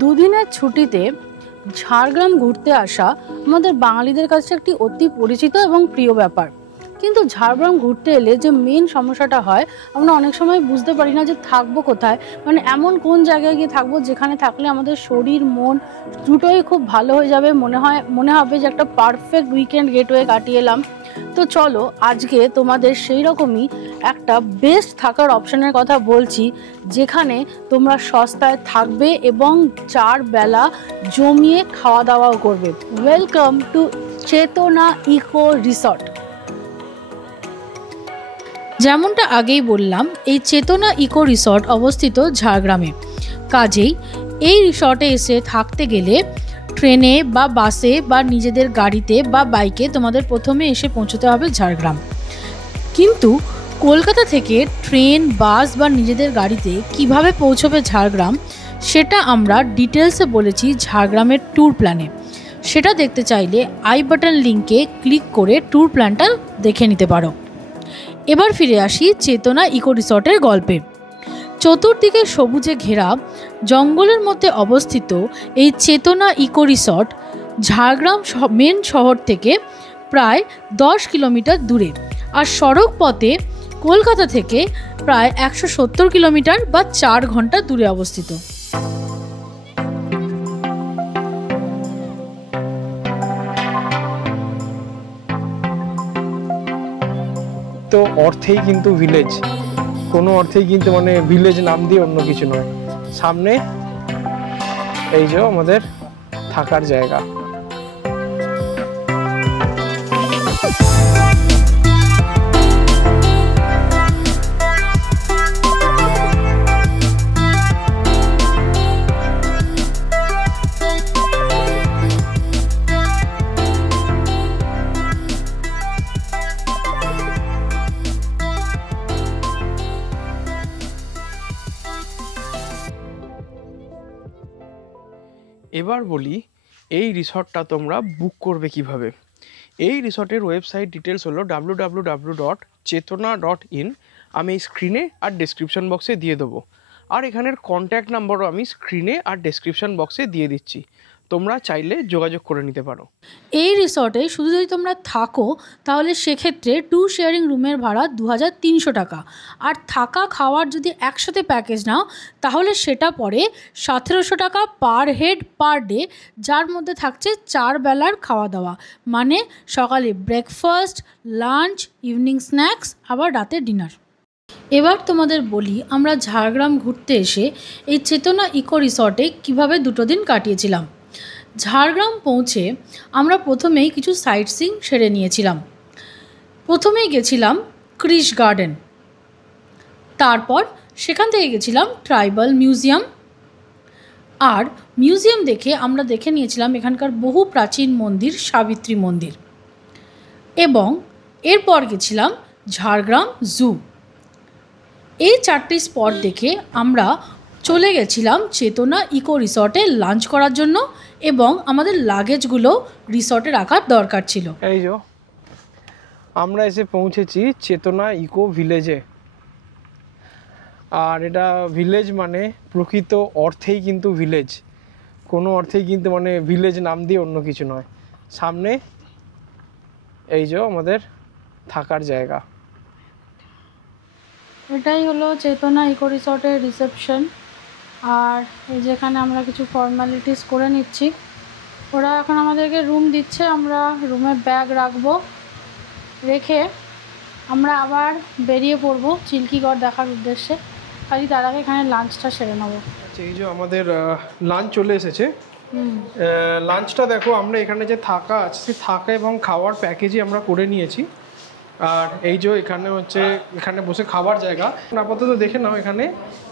দুদিনের ছুটিতে ঝাড়গ্রাম ঘুরতে আসা আমাদের বাঙালিদের কাছে একটি অতি পরিচিত এবং প্রিয় ব্যাপার। কিন্তু ঝাড়গ্রাম ঘুরতে এলে যে মেন সমস্যাটা হয়, আমরা অনেক সময় বুঝতে পারি না যে থাকবো কোথায়, মানে এমন কোন জায়গায় গিয়ে থাকবো যেখানে থাকলে আমাদের শরীর মন দুটোই খুব ভালো হয়ে যাবে, মনে হবে যে একটা পারফেক্ট উইকেন্ড গেটওয়ে কাটিয়ে এলাম। তো চলো আজকে তোমাদের সেই রকমই একটা বেস্ট থাকার অপশনের কথা বলছি, যেখানে তোমরা সস্তায় থাকবে এবং 4 বেলা জমিয়ে খাওয়া দাওয়াও করবে। ওয়েলকাম টু চেতনা ইকো রিসর্ট। যেমনটা আগেই বললাম, এই চেতনা ইকো রিসর্ট অবস্থিত ঝাড়গ্রামে। কাজেই এই রিসর্টে এসে থাকতে গেলে ট্রেনে বা বাসে বা নিজেদের গাড়িতে বা বাইকে তোমাদের প্রথমে এসে পৌঁছতে হবে ঝাড়গ্রাম। কিন্তু কলকাতা থেকে ট্রেন, বাস বা নিজেদের গাড়িতে কিভাবে পৌঁছবে ঝাড়গ্রাম, সেটা আমরা ডিটেলসে বলেছি ঝাড়গ্রামের ট্যুর প্ল্যানে। সেটা দেখতে চাইলে আই বাটন লিঙ্কে ক্লিক করে ট্যুর প্ল্যানটা দেখে নিতে পারো। এবার ফিরে আসি চেতনা ইকো রিসর্টের গল্পে। চতুর্দিকে সবুজে ঘেরা জঙ্গলের মধ্যে অবস্থিত এই চেতনা ইকো রিসর্ট ঝাড়গ্রাম মেন শহর থেকে প্রায় 10 কিলোমিটার দূরে, আর সড়ক পথে কলকাতা থেকে প্রায় 170 কিলোমিটার বা 4 ঘন্টা দূরে অবস্থিত। তো অর্থেই কিন্তু ভিলেজ, কোনো অর্থেই কিন্তু মানে ভিলেজ নাম দিয়ে অন্য কিছু নয়। সামনে এই যে আমাদের থাকার জায়গা। এবার বলি এই রিসর্টটা তোমরা বুক করবে কিভাবে। এই রিসর্টের ওয়েবসাইট ডিটেলস হলো www.chetona.in। আমি স্ক্রিনে আর ডেসক্রিপশন বক্সে দিয়ে দেবো, আর এখানের কন্ট্যাক্ট নাম্বারও আমি স্ক্রিনে আর ডেসক্রিপশন বক্সে দিয়ে দিচ্ছি, তোমরা চাইলে যোগাযোগ করে নিতে পারো। এই রিসর্টে শুধু যদি তোমরা থাকো তাহলে সেক্ষেত্রে 2 শেয়ারিং রুমের ভাড়া 2300 টাকা, আর থাকা খাওয়ার যদি একসাথে প্যাকেজ নাও তাহলে সেটা পড়ে 1700 টাকা পার হেড পার ডে, যার মধ্যে থাকছে 4 বেলার খাওয়া দাওয়া, মানে সকালে ব্রেকফাস্ট, লাঞ্চ, ইভিনিং স্ন্যাক্স, আবার রাতে ডিনার। এবার তোমাদের বলি আমরা ঝাড়গ্রাম ঘুরতে এসে এই চেতনা ইকো রিসর্টে কীভাবে 2 দিন কাটিয়েছিলাম। ঝাড়গ্রাম পৌঁছে আমরা প্রথমেই কিছু সাইট সিইং সেরে নিয়েছিলাম। প্রথমেই গেছিলাম ক্রিশ গার্ডেন, তারপর সেখান থেকে গেছিলাম ট্রাইবাল মিউজিয়াম, আর মিউজিয়াম দেখে আমরা দেখে নিয়েছিলাম এখানকার বহু প্রাচীন মন্দির সাবিত্রী মন্দির, এবং এরপর গেছিলাম ঝাড়গ্রাম জু। এই 4টি স্পট দেখে আমরা চলে গেছিলাম চেতনা ইকো রিসর্টে লাঞ্চ করার জন্য, এবং আমাদের লাগেজগুলো রিসর্টে রাখার দরকার ছিল। এই যে আমরা এসে পৌঁছেছি চেতনা ইকো ভিলেজে, আর এটা ভিলেজ মানে প্রকৃত অর্থেই কিন্তু ভিলেজ, কোনো অর্থেই কিন্তু মানে ভিলেজ নাম দিয়ে অন্য কিছু নয়। সামনে এই যে আমাদের থাকার জায়গা। এটাই হলো চেতনা ইকো রিসর্টের রিসেপশন, আর এই যেখানে আমরা কিছু ফর্মালিটিস করে নিচ্ছি। ওরা এখন আমাদেরকে রুম দিচ্ছে, আমরা রুমে ব্যাগ রাখবো, রেখে আমরা আবার বেরিয়ে পড়বো চিল্কিগড় দেখার উদ্দেশ্যে। খালি তার আগে এখানে লাঞ্চটা সেরে নেবো। আচ্ছা, এই যে আমাদের লাঞ্চ চলে এসেছে। লাঞ্চটা দেখো, আমরা এখানে যে থাকা আছে সেই থাকা এবং খাওয়ার প্যাকেজই আমরা করে নিয়েছি। আর এই যে এখানে হচ্ছে এখানে বসে খাবার জায়গা। আপাতত দেখে নাও এখানে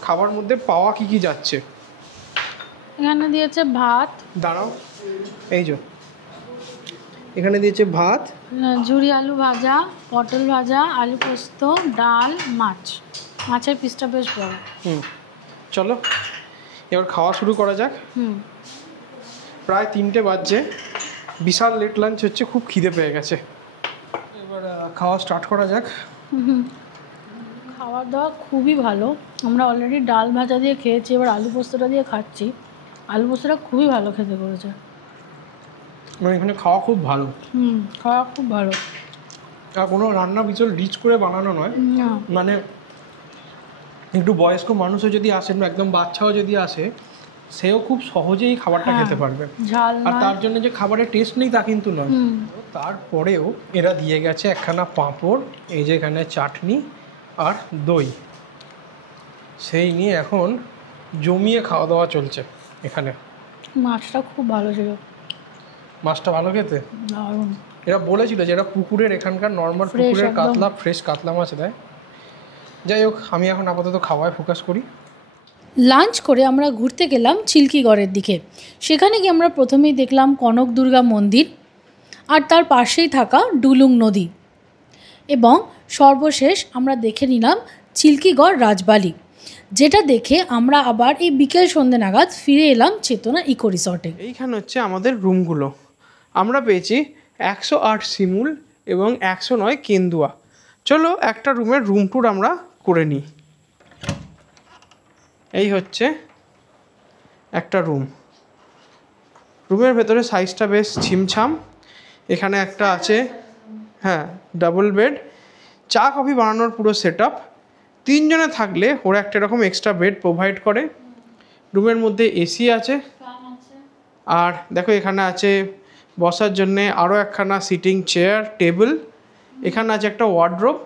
খাবার মধ্যে পাওয়া কি কি যাচ্ছে। এখানে দিয়েছে ভাত, দাঁড়াও, এই যে এখানে দিয়েছে ভাত, ঝুরি আলু ভাজা, পটল ভাজা, আলু পোস্ত, ডাল, মাছ। মাছের পিসটা বেশ বড়। চলো এবার খাওয়া শুরু করা যাক। প্রায় 3টে বাজছে, বিশাল লেট লাঞ্চ হচ্ছে, খুব খিদে পেয়ে গেছে। এবার খাওয়া স্টার্ট করা যাক। খাওয়া দাওয়া খুবই ভালো। আমরা অলরেডি ডাল ভাজা দিয়ে খেয়েছি, এবার আলু পোস্তটা দিয়ে খাচ্ছি। আলু পোস্তটা খুবই ভালো খেতে করেছে। মানে এখানে খাওয়া খুব ভালো, খাওয়া খুব ভালো। আর কোনো রান্না ভীষণ রিচ করে বানানো নয়, মানে একটু বয়স্ক মানুষও যদি আসেন, একদম বাচ্চাও যদি আসে, সেও খুব সহজেই খাবারটা খেতে পারবে। ঝাল আর তার জন্য যে খাবারের টেস্ট নেই তা কিন্তু নয়। তারপরেও এরা দিয়ে গেছে একখানা পাঁপড়, এই যে এখানে চাটনি আর দই, সেই নিয়ে এখন জমিয়ে খাওয়া দাওয়া চলছে এখানে। মাছটা খুব ভালো ছিল, মাছটা ভালো খেতে। দারুণ। এরা বলেছিল যে এরা পুকুরের, এখানকার নর্মাল পুকুরের কাতলা, ফ্রেশ কাতলা মাছ দেয়। যাই হোক, আমি এখন আপাতত খাওয়ায় ফোকাস করি। লাঞ্চ করে আমরা ঘুরতে গেলাম চিল্কিগড়ের দিকে। সেখানে গিয়ে আমরা প্রথমেই দেখলাম কনক দুর্গা মন্দির আর তার পাশেই থাকা ডুলুং নদী, এবং সর্বশেষ আমরা দেখে নিলাম চিল্কিগড় রাজবাড়ি, যেটা দেখে আমরা আবার এই বিকেল সন্ধ্যে নাগাদ ফিরে এলাম চেতনা ইকো রিসর্টে। এইখানে হচ্ছে আমাদের রুমগুলো। আমরা পেয়েছি 108 শিমুল এবং 109 কেন্দুয়া। চলো একটা রুমের রুম ট্যুর আমরা করে নিই। এই হচ্ছে একটা রুম। রুমের ভেতরে সাইজটা বেশ ছিমছাম। এখানে একটা আছে, হ্যাঁ, ডাবল বেড, চা কফি বানানোর পুরো সেট আপ। 3 জনে থাকলে ওরা একটা এরকম এক্সট্রা বেড প্রোভাইড করে। রুমের মধ্যে এসি আছে, আর দেখো এখানে আছে বসার জন্যে আরও একখানা সিটিং চেয়ার, টেবিল। এখানে আছে একটা ওয়ার্ড্রোব।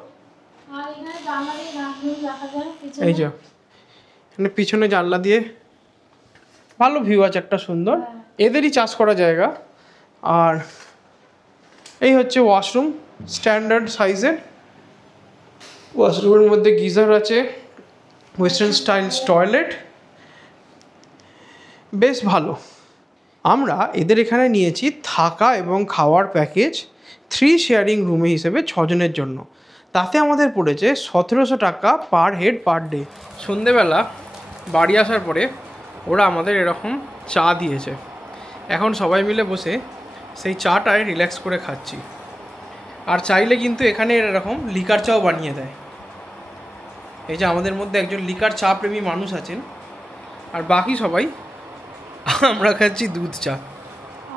এই যে এখানে পিছনে জানলা দিয়ে ভালো ভিউ আছে, একটা সুন্দর, এদেরই চাষ করা জায়গা। আর এই হচ্ছে ওয়াশরুম, স্ট্যান্ডার্ড সাইজের। ওয়াশরুমের মধ্যে গিজার আছে, ওয়েস্টার্ন স্টাইলস টয়লেট, বেশ ভালো। আমরা এদের এখানে নিয়েছি থাকা এবং খাওয়ার প্যাকেজ 3 শেয়ারিং রুমে হিসেবে 6 জনের জন্য। তাতে আমাদের পড়েছে 1700 টাকা পার হেড পার ডে। সন্ধেবেলা বাড়ি আসার পরে ওরা আমাদের এরকম চা দিয়েছে। এখন সবাই মিলে বসে সেই চাটায় রিল্যাক্স করে খাচ্ছি। আর চাইলে কিন্তু এখানে এরকম লিকার চাও বানিয়ে দেয়। এই যে আমাদের মধ্যে একজন লিকার চা প্রেমী মানুষ আছেন, আর বাকি সবাই আমরা খাচ্ছি দুধ চা।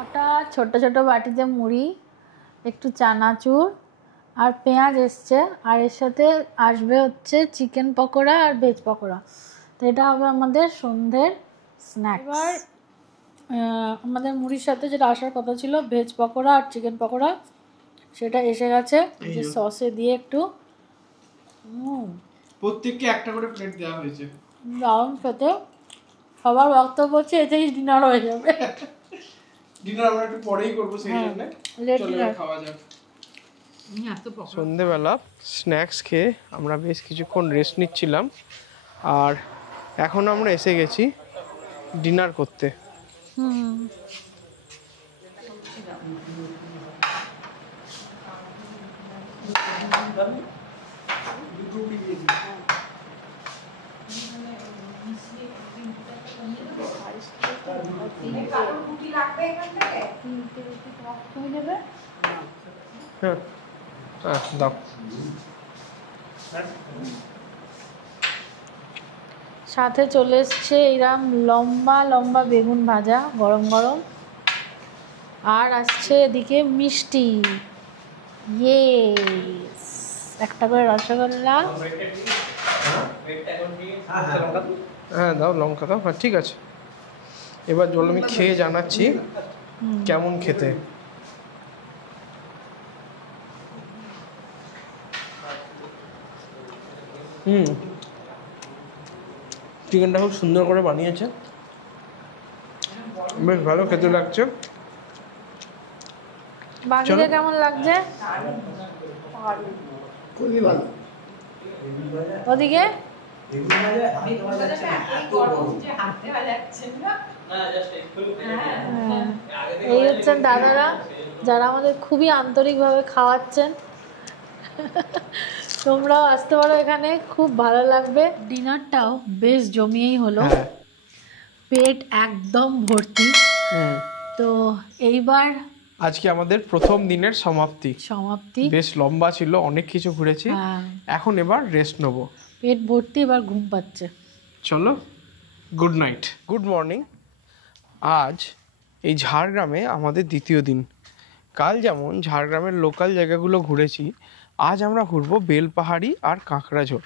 ওটা ছোট ছোট বাটিতে মুড়ি, একটু চানাচুর আর পেঁয়াজ এসছে, আর এর সাথে আসবে হচ্ছে চিকেন পকোড়া আর ভেজ পকোড়া। তো এটা হবে আমাদের সন্ধ্যের স্ন্যাক্স। এবার আমাদের মুড়ির সাথে যেটা আসার কথা ছিল ভেজ পকোড়া আর চিকেন পকোড়া, সেটা এসে গেছে। যে সসে দিয়ে একটু প্রত্যেককে একটা করে প্লেট দেওয়া হয়েছে। দারুণ খেতে। সবার বক্তব্য হচ্ছে এতেই ডিনার হয়ে যাবে। ডিনার আমরা একটু পরেই করবো, সেই জন্য চলো খাওয়া যাক। সন্ধেবেলা স্ন্যাক্স খেয়ে আমরা বেশ কিছুক্ষণ রেস্ট নিচ্ছিলাম, আর এখন আমরা এসে গেছি ডিনার করতে। হ্যাঁ দাও। সাথে চলে এসছে এরম লম্বা লম্বা বেগুন ভাজা গরম গরম, আর আসছে এদিকে মিষ্টি, ইয়েস, একটা করে রসগোল্লা। হ্যাঁ দাও, লঙ্কা দাও। হ্যাঁ ঠিক আছে, এবার জল আমি খেয়ে জানাচ্ছি কেমন খেতে। চিকেনটা খুব সুন্দর করে বানিয়েছে, বেশ ভালো খেতে লাগছে। বাকিটা কেমন লাগছে? খুবই ভালো। ওদিকে এই হচ্ছেন দাদারা, যারা আমাদের খুবই আন্তরিকভাবে খাওয়াচ্ছেন। তোমরাও আসতে পারো এখানে, খুব ভালো লাগবে। ডিনারটাও বেশ জমিয়েই হলো, পেট একদম ভর্তি। তো এইবার আজকে আমাদের প্রথম দিনের সমাপ্তি। বেশ লম্বা ছিল, অনেক কিছু ঘুরেছি। এখন এবার রেস্ট নেবো, পেট ভর্তি, এবার ঘুম পাচ্ছে। চলো গুড নাইট। Good morning. আজ এই ঝাড়গ্রামে আমাদের দ্বিতীয় দিন। কাল যেমন ঝাড়গ্রামের লোকাল জায়গাগুলো ঘুরেছি, আজ আমরা ঘুরবো বেলপাহাড়ি আর কাঁকড়াঝোড়।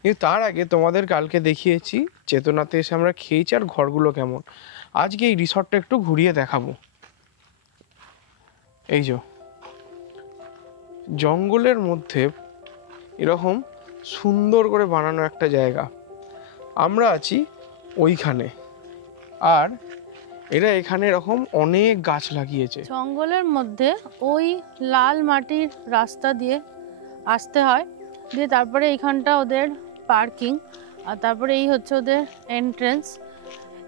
কিন্তু তার আগে তোমাদের কালকে দেখিয়েছি চেতনাতে এসে আমরা খেয়েছি আর ঘরগুলো কেমন। আজকে এই রিসর্টটা একটু ঘুরিয়ে দেখাবো। এই যে জঙ্গলের মধ্যে এরকম সুন্দর করে বানানো একটা জায়গা, আমরা আছি ওইখানে। আর এরা এখানে এরকম অনেক গাছ লাগিয়েছে। জঙ্গলের মধ্যে ওই লাল মাটির রাস্তা দিয়ে আসতে হয়, দিয়ে তারপরে এইখানটা ওদের পার্কিং, আর তারপরে এই হচ্ছে ওদের এন্ট্রেন্স।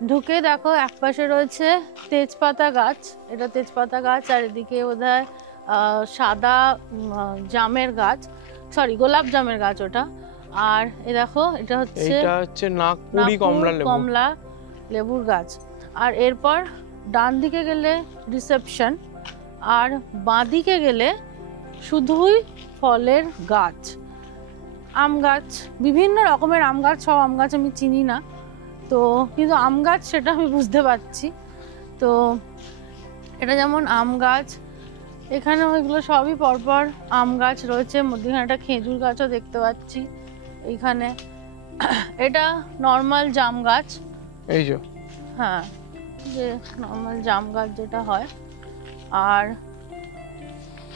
ঢুকে দেখো একপাশে রয়েছে তেজপাতা গাছ, এটা তেজপাতা গাছ, আর এদিকে বোধহয় সাদা জামের গাছ, সরি গোলাপ জামের গাছ ওটা। আর এ দেখো এটা হচ্ছে নাগপুরি কমলা লেবুর গাছ। আর এরপর ডান দিকে গেলে রিসেপশন, আর বাঁ দিকে গেলে শুধুই ফলের গাছ, আম গাছ, বিভিন্ন রকমের আম গাছ। সব আম গাছ আমি চিনি না, তো কিন্তু আম গাছ সেটা আমি বুঝতে পারছি। তো এটা যেমন আম গাছ, এখানে ওইগুলো সবই পরপর আম গাছ রয়েছে, মধ্যখানে একটা খেজুর গাছও দেখতে পাচ্ছি এইখানে। এটা নর্মাল জাম গাছ, এই যে হ্যাঁ, যে নর্মাল জাম গাছ যেটা হয়। আর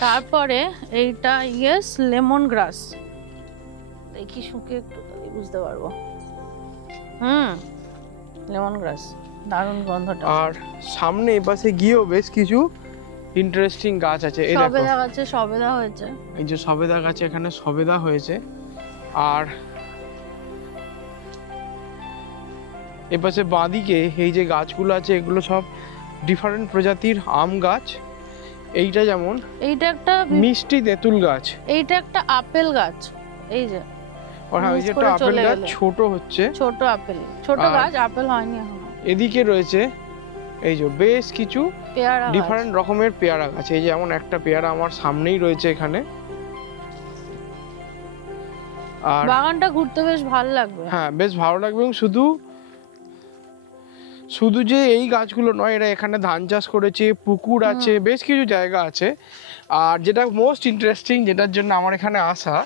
তারপরে এইটা ইয়েস লেমন গ্রাস, দেখি শুকে একটু বুঝতে পারবো। লেমন গ্রাস, দারুণ গন্ধটা। আর সামনে এপাশে গিয়েও বেশ কিছু ইন্টারেস্টিং গাছ আছে। এই দেখো সবেদা গাছে সবেদা হয়েছে, এই যে সবেদা গাছে এখানে সবেদা হয়েছে। আর এপাশে বাঁদিকে এই যে গাছগুলো আছে এগুলো সব ডিফারেন্ট প্রজাতির আম গাছ। এইটা যেমন এইটা একটা মিষ্টি তেঁতুল গাছ, এইটা একটা আপেল গাছ, এই যে ওই যে একটা আপেল গাছ ছোট হচ্ছে, ছোট আপেল, ছোট গাছ, আপেল হয়নি এখনো। এদিকে রয়েছে এই যে বেশ কিছু পেয়ারা, ডিফারেন্ট রকমের পেয়ারা গাছ। এই যেমন একটা পেয়ারা আমার সামনেই রয়েছে এখানে। আর বাগানটা ঘুরতে বেশ ভালো লাগবে। হ্যাঁ, বেশ ভালো লাগবে। এবং শুধু যে এই গাছগুলো নয়, এরা এখানে ধান চাষ করেছে, পুকুর আছে, বেশ কিছু জায়গা আছে। আর যেটা মোস্ট ইন্টারেস্টিং, যেটার জন্য আমার এখানে আসা,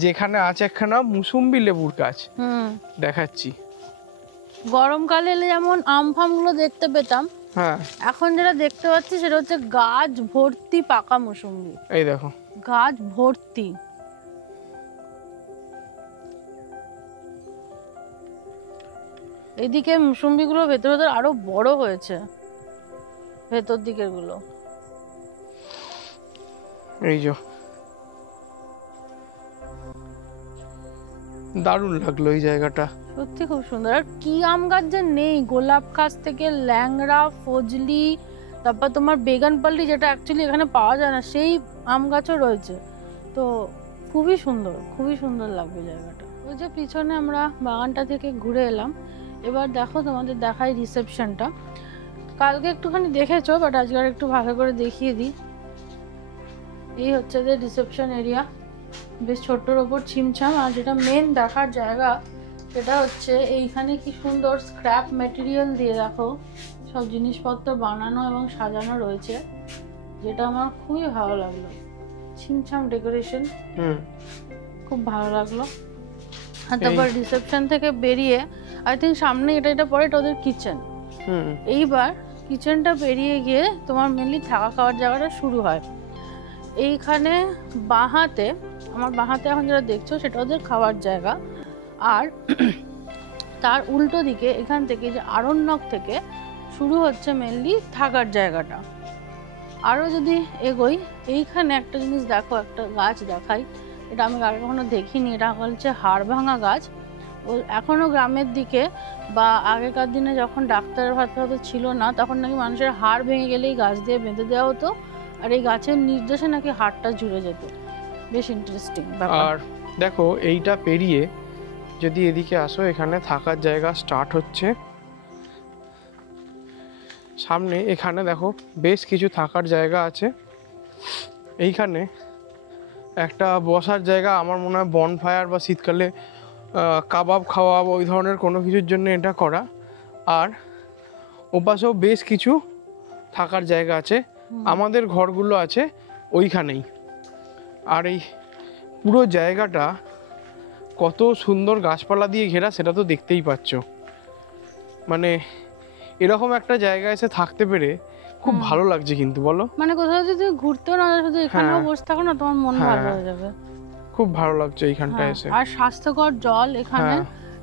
যে এখানে আছে একখানা মুসুম্বি লেবুর গাছ, দেখাচ্ছি। গরমকালে এলে যেমন আম ফামগুলো দেখতে পেতাম, হ্যাঁ, এখন যেটা দেখতে পাচ্ছি সেটা হচ্ছে গাছ ভর্তি পাকা মুসুম্বি। এই দেখো গাছ ভর্তি। এদিকে মুসুম্বি গুলো ভেতরে আরো বড় হয়েছে, ভেতর দিকের গুলো। এই যে দারুণ লাগলো এই জায়গাটা, সত্যি খুব সুন্দর। আর কি আম গাছ যে নেই, গোলাপ গাছ থেকে ল্যাংড়া, ফজলি, তারপর তোমার বেগানপল্লি, যেটা অ্যাকচুয়ালি এখানে পাওয়া যায় না, সেই আম গাছও রয়েছে। তো খুবই সুন্দর, খুবই সুন্দর লাগবে জায়গাটা। ওই যে পিছনে আমরা বাগানটা থেকে ঘুরে এলাম, এবার দেখো তোমাদের দেখাই রিসেপশনটা। কালকে একটুখানি দেখেছো, বাট আজকে আর একটু ভালো করে দেখিয়ে দিই। এই হচ্ছে যে রিসেপশন এরিয়া, বেশ ছোট্টর ওপর ছিমছাম। আর যেটা মেন দেখার জায়গা সেটা হচ্ছে এইখানে কি সুন্দর স্ক্র্যাপ ম্যাটেরিয়াল দিয়ে দেখো সব জিনিসপত্র বানানো এবং সাজানো রয়েছে, যেটা আমার খুবই ভালো লাগলো। ছিমছাম ডেকোরেশন, খুব ভালো লাগলো। আর তারপর রিসেপশন থেকে বেরিয়ে আই থিঙ্ক সামনে এটা পরে এটা ওদের কিচেন। এইবার কিচেনটা পেরিয়ে গিয়ে তোমার মেনলি থাকা খাওয়ার জায়গাটা শুরু হয়। এইখানে বাঁহাতে, আমার বাঁহাতে এখন যেটা দেখছো সেটা ওদের খাওয়ার জায়গা। আর তার উল্টো দিকে এখান থেকে যে আরণ্যক থেকে শুরু হচ্ছে মেনলি থাকার জায়গাটা। আরও যদি এগোই, এইখানে একটা জিনিস দেখো, একটা গাছ দেখাই, এটা আমি আগে কখনো দেখিনি। এটা হচ্ছে হাড়ভাঙা গাছ। ও এখনও গ্রামের দিকে বা আগেকার দিনে যখন ডাক্তারের ভাত ছিল না, তখন নাকি মানুষের হাড় ভেঙে গেলেই গাছ দিয়ে বেঁধে দেওয়া হতো, আর এই গাছের নির্দেশে নাকি হাড়টা জুড়ে যেত। বেশ ইন্টারেস্টিং ব্যাপার। আর দেখো এইটা পেরিয়ে যদি এদিকে আসো, এখানে থাকার জায়গা স্টার্ট হচ্ছে সামনে। এখানে দেখো বেশ কিছু থাকার জায়গা আছে। এইখানে একটা বসার জায়গা, আমার মনে হয় বনফায়ার বা শীতকালে কাবাব খাওয়া ওই ধরনের কোনো কিছুর জন্য এটা করা। আর ওপাশেও বেশ কিছু থাকার জায়গা আছে, আমাদের ঘরগুলো আছে ওইখানেই। আর এই পুরো জায়গাটা কত সুন্দর গাছপালা দিয়ে ঘেরা সেটা তো দেখতেই পাচ্ছ। মানে এরকম একটা জায়গায় এসে থাকতে পেরে খুব ভালো লাগছে কিন্তু, বলো? মানে কোথাও যদি ঘুরতেও না শুধু এখানেও বসে থাকো না, তোমার মন ভালো হয়ে যাবে। খুব ভালো লাগছে এইখানটায় এসে। আর স্বাস্থ্যকর জল এখানে।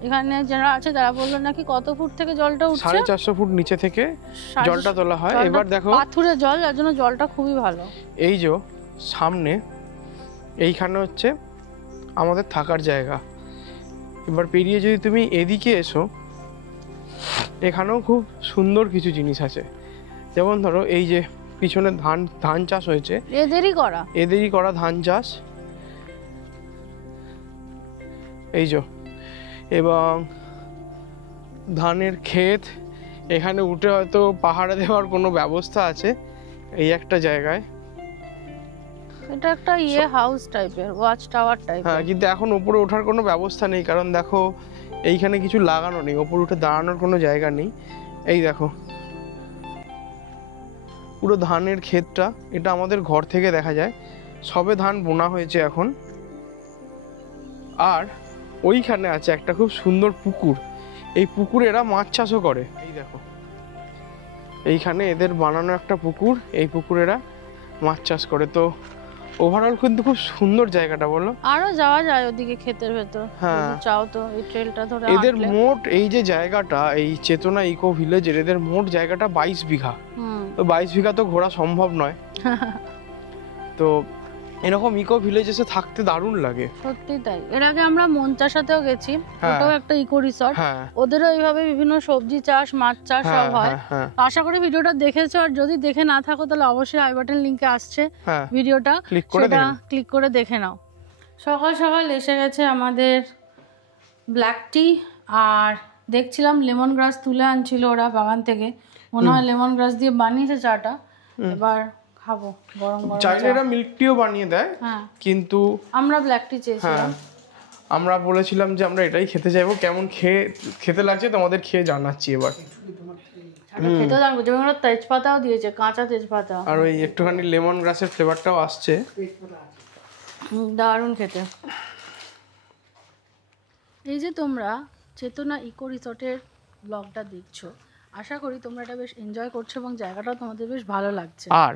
এখানে যারা আছে তারা বললো নাকি কত ফুট থেকে জলটা উঠছে, 450 ফুট নিচে থেকে জলটা তোলা হয়। এবার দেখো পাথুরে জল, যার জন্য জলটা খুবই ভালো। এই যে সামনে এইখানে হচ্ছে আমাদের থাকার জায়গা। এবার পেরিয়ে যদি তুমি এদিকে এসো, এখানেও খুব সুন্দর কিছু জিনিস আছে। যেমন ধরো এই যে পিছনে ধান চাষ হয়েছে, এদেরই করা ধান চাষ, এই যে, এবং ধানের ক্ষেত। এখানে উঠে হয়তো পাহাড়ে দেওয়ার কোনো ব্যবস্থা আছে এই একটা জায়গায়। এটা একটা হাউস টাইপের, ওয়াচ টাওয়ার টাইপের। হ্যাঁ, কিন্তু এখন উপরে ওঠার কোনো ব্যবস্থা নেই, কারণ দেখো এইখানে কিছু লাগানো নেই, উপরে উঠে দাঁড়ানোর কোনো জায়গা নেই। এই দেখো পুরো ধানের ক্ষেতটা, এটা আমাদের ঘর থেকে দেখা যায়। সবে ধান বোনা হয়েছে এখন। আর ওইখানে আছে একটা খুব সুন্দর পুকুর, এই পুকুরে এরা মাছ চাষও করে। এই দেখো এইখানে এদের বানানো একটা পুকুর, এই পুকুরে এরা মাছ চাষ করে। তো ওভারঅল কিন্তু খুব সুন্দর জায়গাটা, বলো? আরো যাওয়া যায় ওদিকে ক্ষেতের ভেতর, চাও তো এই ট্রেলটা ধরে। এদের মোট এই যে জায়গাটা, এই চেতনা ইকো ভিলেজের, এদের মোট জায়গাটা 22 বিঘা। তো 22 বিঘা তো ঘোরা সম্ভব নয়। তো এরকম ইকো ভিলেজ এসে থাকতে দারুণ লাগে, সত্যি তাই। এর আগে আমরা মনচাসাতেও গেছি, ওটাও একটা ইকো রিসর্ট। ওদেরও এইভাবে বিভিন্ন সবজি চাষ, মাছ চাষ সব হয়। আশা করি ভিডিওটা দেখেছো, আর যদি দেখে না থাকো তাহলে অবশ্যই আই বাটন লিংকে আসছে ভিডিওটা, ক্লিক করে দেখে নাও। সকাল সকাল এসে গেছে আমাদের ব্ল্যাক টি, আর দেখছিলাম লেমন গ্রাস তুলে আনছিল ওরা বাগান থেকে, মনে হয় লেমন গ্রাস দিয়ে বানিয়েছে চাটা। এবার খাবো গরম গরম। চাইলে এরা মিল্ক টিও বানিয়ে দেয়, কিন্তু আমরা ব্ল্যাক টি চেয়েছিলাম। আমরা বলেছিলাম যে আমরা এটাই খেতে চাইবো। কেমন খেতে লাগছে তোমাদের খেয়ে জানাচ্ছি এবার। খেতে লাগবে, যেমন ওরা তেজপাতাও দিয়েছে, কাঁচা তেজপাতা, আর ওই একটুখানি লেমন গ্রাসের ফ্লেভারটাও আসছে, দারুণ খেতে। এই যে তোমরা চেতনা ইকো রিসর্টের ব্লগটা দেখছো, আশা করি তোমরা এটা বেশ এনজয় করছো এবং জায়গাটাও তোমাদের বেশ ভালো লাগছে। আর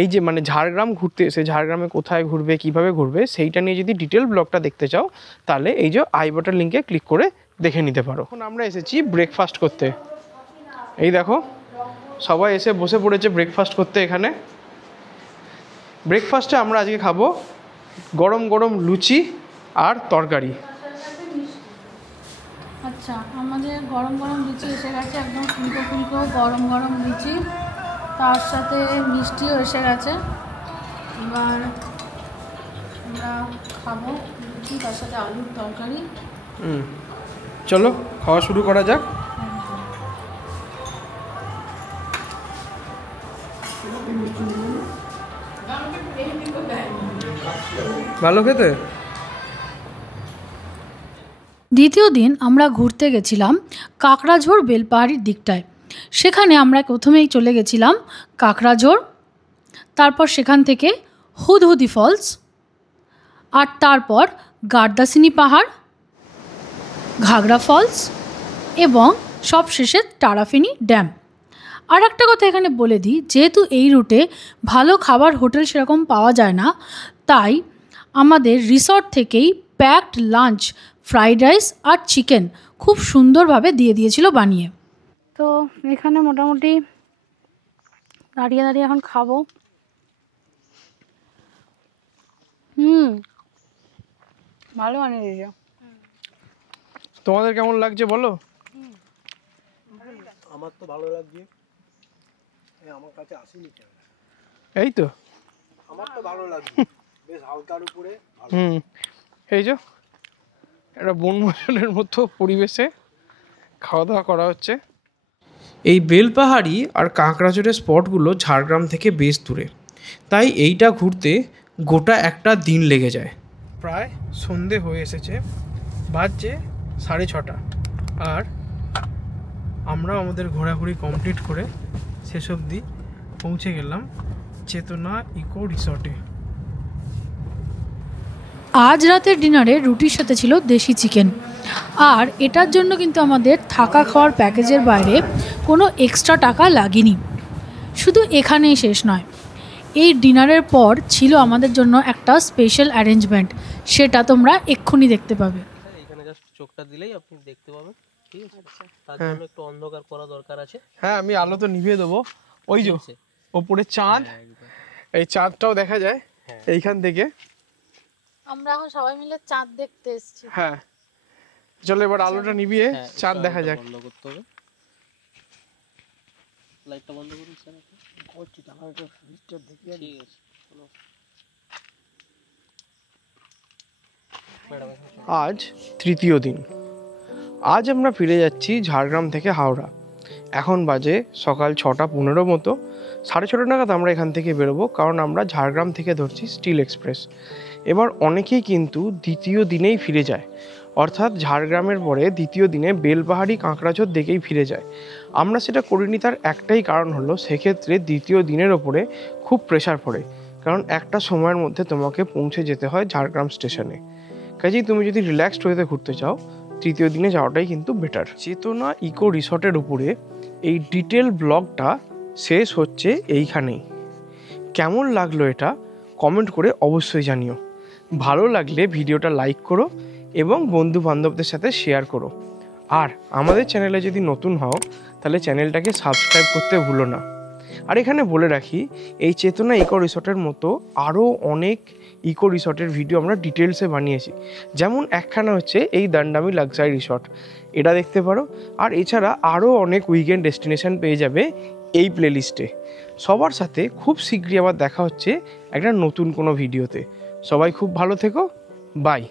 এই যে মানে ঝাড়গ্রাম ঘুরতে এসে ঝাড়গ্রামে কোথায় ঘুরবে, কিভাবে ঘুরবে, সেইটা নিয়ে যদি ডিটেল ব্লগটা দেখতে চাও, তাহলে এই যে আই বাটন লিঙ্কে ক্লিক করে দেখে নিতে পারো। এখন আমরা এসেছি ব্রেকফাস্ট করতে। এই দেখো সবাই এসে বসে পড়েছে ব্রেকফাস্ট করতে এখানে। ব্রেকফাস্টে আমরা আজকে খাবো গরম গরম লুচি আর তরকারি। আচ্ছা, আমাদের গরম গরম লুচি এসে গেছে, একদম ফুলকো ফুলকো গরম গরম লুচি, তার সাথে মিষ্টিও এসে গেছে। এবার আমরা খাবো লুচি, তার সাথে আলুর তরকারি। চলো খাওয়া শুরু করা যাক। ভালো খেতে। দ্বিতীয় দিন আমরা ঘুরতে গেছিলাম কাকড়াঝোড় বেলপাহাড়ির দিকটায়। সেখানে আমরা প্রথমেই চলে গেছিলাম কাকড়াঝোড়, তারপর সেখান থেকে হুদহুদি ফলস, আর তারপর গার্দাসিনী পাহাড়, ঘাগরা ফলস এবং সবশেষে তারাফেনী ড্যাম। আর একটা কথা এখানে বলে দিই, যেহেতু এই রুটে ভালো খাবার হোটেল সেরকম পাওয়া যায় না, তাই আমাদের রিসর্ট থেকেই প্যাকড লাঞ্চ, ফ্রাইড রাইস আর চিকেন খুব সুন্দরভাবে দিয়ে দিয়েছিল বানিয়ে। তো এখানে মোটামুটি দাঁড়িয়ে দাঁড়িয়ে এখন খাবো। ভালো বানিয়ে দিয়েছে। তোমাদের কেমন লাগছে বলো? আমার তো ভালো লাগছে, আমার কাছে আসেনি কেন। এই তো আমার তো ভালো লাগছে, বেশ হালকার উপরে। এই যে একটা বনভোজনের মতো পরিবেশে খাওয়া দাওয়া করা হচ্ছে। এই বেলপাহাড়ি আর কাঁকড়াঝোড়ের স্পটগুলো ঝাড়গ্রাম থেকে বেশ দূরে, তাই এইটা ঘুরতে গোটা একটা দিন লেগে যায়। প্রায় সন্ধে হয়ে এসেছে, বাজছে 6:30, আর আমরা আমাদের ঘোরাঘুরি কমপ্লিট করে শেষ অবধি পৌঁছে গেলাম চেতনা ইকো রিসর্টে। আজ রাতের ডিনারে রুটির সাথে ছিল দেশি চিকেন, আর এটার জন্য কিন্তু আমাদের থাকা খাওয়ার প্যাকেজের বাইরে কোনো এক্সট্রা টাকা লাগেনি। শুধু এখানেই শেষ নয়, এই ডিনারের পর ছিল আমাদের জন্য একটা স্পেশাল অ্যারেঞ্জমেন্ট, সেটা তোমরা এক্ষুনি দেখতে পাবে। এখানে জাস্ট চোখটা দিলেই আপনি দেখতে পাবেন, ঠিক আছে? তার জন্য একটু অন্ধকার করা দরকার আছে। হ্যাঁ, আমি আলো তো নিভিয়ে দেবো। ওই যে ওপরে চাঁদ, এই চাঁদটাও দেখা যায় এইখান থেকে। আমরা এখন সবাই মিলে চাঁদ দেখতে এসেছি। হ্যাঁ, চলো এবার আলোটা নিভিয়ে চাঁদ দেখা যাক। বন্ধ করতে হবে, লাইটটা বন্ধ করুন স্যার। করছি তাহলে একটু সুইচটা দেখিয়ে ঠিক আছে, চলো ম্যাডাম। আজ তৃতীয় দিন। আজ আমরা ফিরে যাচ্ছি ঝাড়গ্রাম থেকে হাওড়া। এখন বাজে সকাল 6:15 মতো। 6:30 নাগাদ আমরা এখান থেকে বেরোবো, কারণ আমরা ঝাড়গ্রাম থেকে ধরছি স্টিল এক্সপ্রেস। এবার অনেকেই কিন্তু দ্বিতীয় দিনেই ফিরে যায়, অর্থাৎ ঝাড়গ্রামের পরে দ্বিতীয় দিনে বেলপাহাড়ি কাঁকড়াঝোর দেখেই ফিরে যায়। আমরা সেটা করিনি, তার একটাই কারণ হলো সেক্ষেত্রে দ্বিতীয় দিনের ওপরে খুব প্রেশার পড়ে, কারণ একটা সময়ের মধ্যে তোমাকে পৌঁছে যেতে হয় ঝাড়গ্রাম স্টেশনে। কাজেই তুমি যদি রিল্যাক্সড হয়ে ঘুরতে চাও, তৃতীয় দিনে যাওয়াটাই কিন্তু বেটার। চেতনা ইকো রিসর্টের উপরে এই ডিটেল ব্লগটা শেষ হচ্ছে এইখানেই। কেমন লাগলো এটা কমেন্ট করে অবশ্যই জানিও। ভালো লাগলে ভিডিওটা লাইক করো এবং বন্ধু বান্ধবদের সাথে শেয়ার করো। আর আমাদের চ্যানেলে যদি নতুন হও তাহলে চ্যানেলটাকে সাবস্ক্রাইব করতে ভুলো না। আর এখানে বলে রাখি, এই চেতনা ইকো রিসর্টের মতো আরও অনেক ইকো রিসর্টের ভিডিও আমরা ডিটেলসে বানিয়েছি। যেমন একখানা হচ্ছে এই দান্ডামি লাক্সারি রিসর্ট, এটা দেখতে পারো। আর এছাড়া আরও অনেক উইকেন্ড ডেস্টিনেশন পেয়ে যাবে এই প্লেলিস্টে। সবার সাথে খুব শীঘ্রই আবার দেখা হচ্ছে একটা নতুন কোনো ভিডিওতে। সবাই খুব ভালো থেকো, বাই।